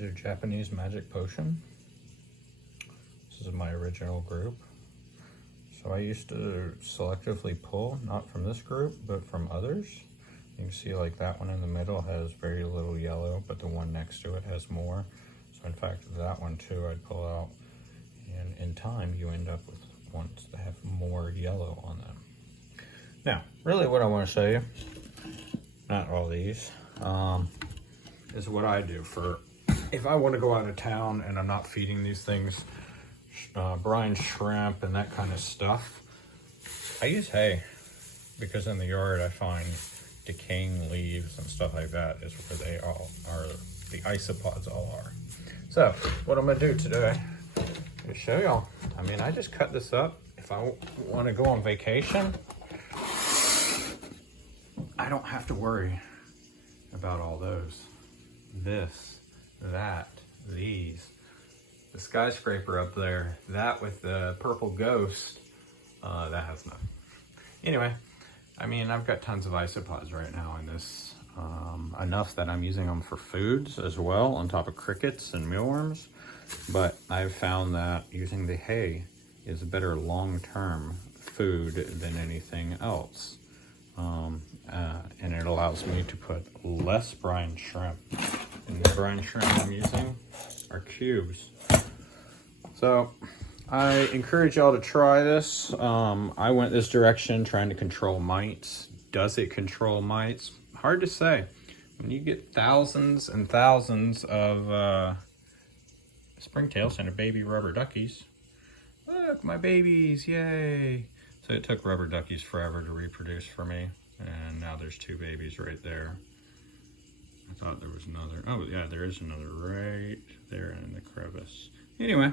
These are Japanese magic potion. This is my original group. So I used to selectively pull, not from this group, but from others. You can see like that one in the middle has very little yellow, but the one next to it has more. So in fact, that one too, I'd pull out. And in time, you end up with ones that have more yellow on them. Now, really what I want to show you, not all these, is what I do for, if I want to go out of town and I'm not feeding these things brine shrimp and that kind of stuff, I use hay, because in the yard I find decaying leaves and stuff like that is where they all are, the isopods all are. So what I'm gonna do today is show y'all. I mean, I just cut this up. If I want to go on vacation, I don't have to worry about all those. This, that, these. The skyscraper up there, that with the purple ghost, that has nothing. Anyway, I mean, I've got tons of isopods right now in this, enough that I'm using them for foods as well, on top of crickets and mealworms. But I've found that using the hay is a better long-term food than anything else. And it allows me to put less brine shrimp. And the brine shrimp I'm using are cubes. So I encourage y'all to try this. I went this direction trying to control mites. Does it control mites? Hard to say. When you get thousands and thousands of springtails and baby rubber duckies. Look, my babies, yay. So it took rubber duckies forever to reproduce for me. And now there's 2 babies right there. I thought there was another. Oh yeah, there is another right there in the crevice. Anyway,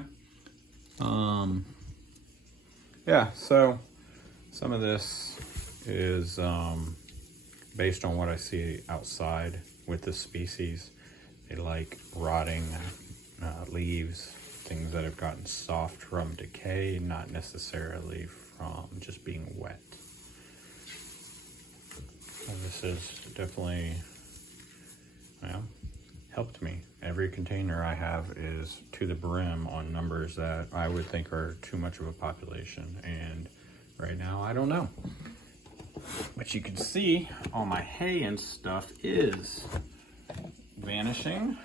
yeah, so some of this is based on what I see outside with the species. They like rotting leaves, things that have gotten soft from decay, not necessarily from just being wet. And this is definitely, well, helped me. Every container I have is to the brim on numbers that I would think are too much of a population, and right now I don't know. But you can see all my hay and stuff is vanishing.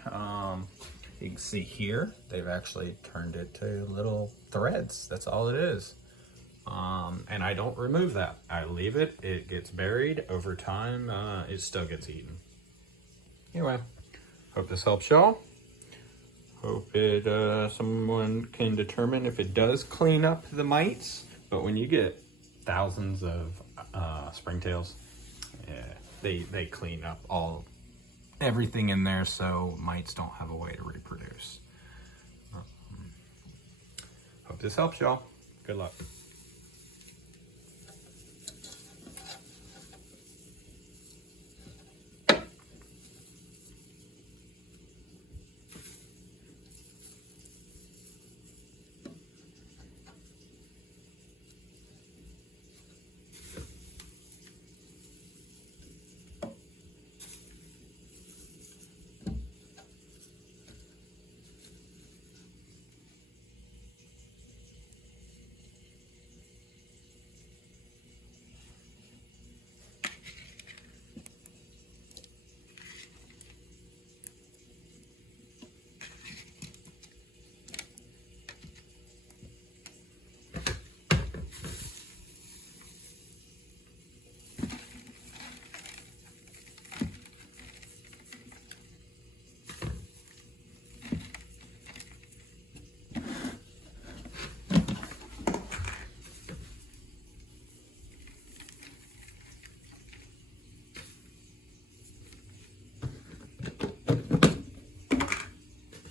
You can see here they've actually turned it to little threads. That's all it is. And I don't remove that. I leave it. It gets buried. Over time, it still gets eaten. Anyway, hope this helps y'all. Hope it someone can determine if it does clean up the mites. But when you get thousands of springtails, yeah, they clean up everything in there, so mites don't have a way to reproduce. Hope this helps y'all. Good luck.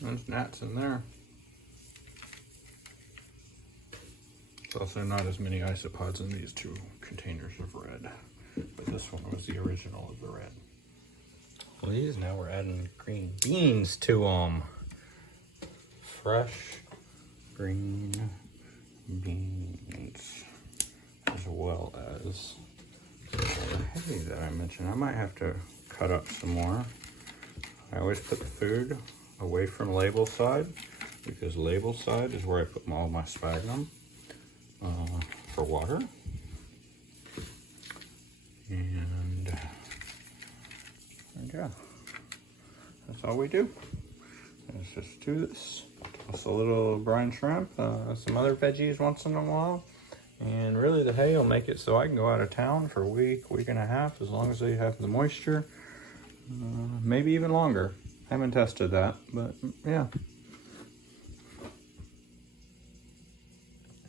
There's gnats in there. There's also not as many isopods in these 2 containers of red, but this one was the original of the red. Please, now we're adding green beans to them. Fresh green beans, as well as the hay that I mentioned. I might have to cut up some more. I always put the food away from label side, because label side is where I put all my sphagnum for water. And yeah, that's all we do. Let's just do this. Toss a little brine shrimp, some other veggies once in a while. And really the hay will make it so I can go out of town for a week, week and a half, as long as they have the moisture. Maybe even longer. Haven't tested that, but yeah.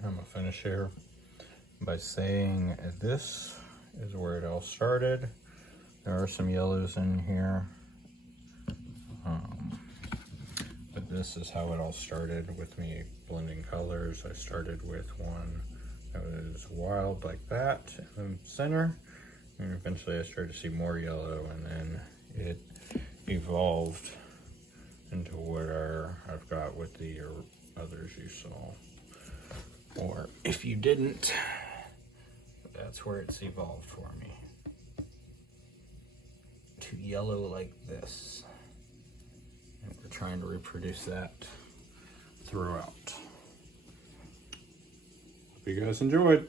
I'm gonna finish here by saying this is where it all started. There are some yellows in here. But this is how it all started with me blending colors. I started with one that was wild like that in the center, and eventually I started to see more yellow, and then it evolved into where I've got with the others you saw. Or if you didn't, that's where it's evolved for me. To yellow like this. And we're trying to reproduce that throughout. Hope you guys enjoyed.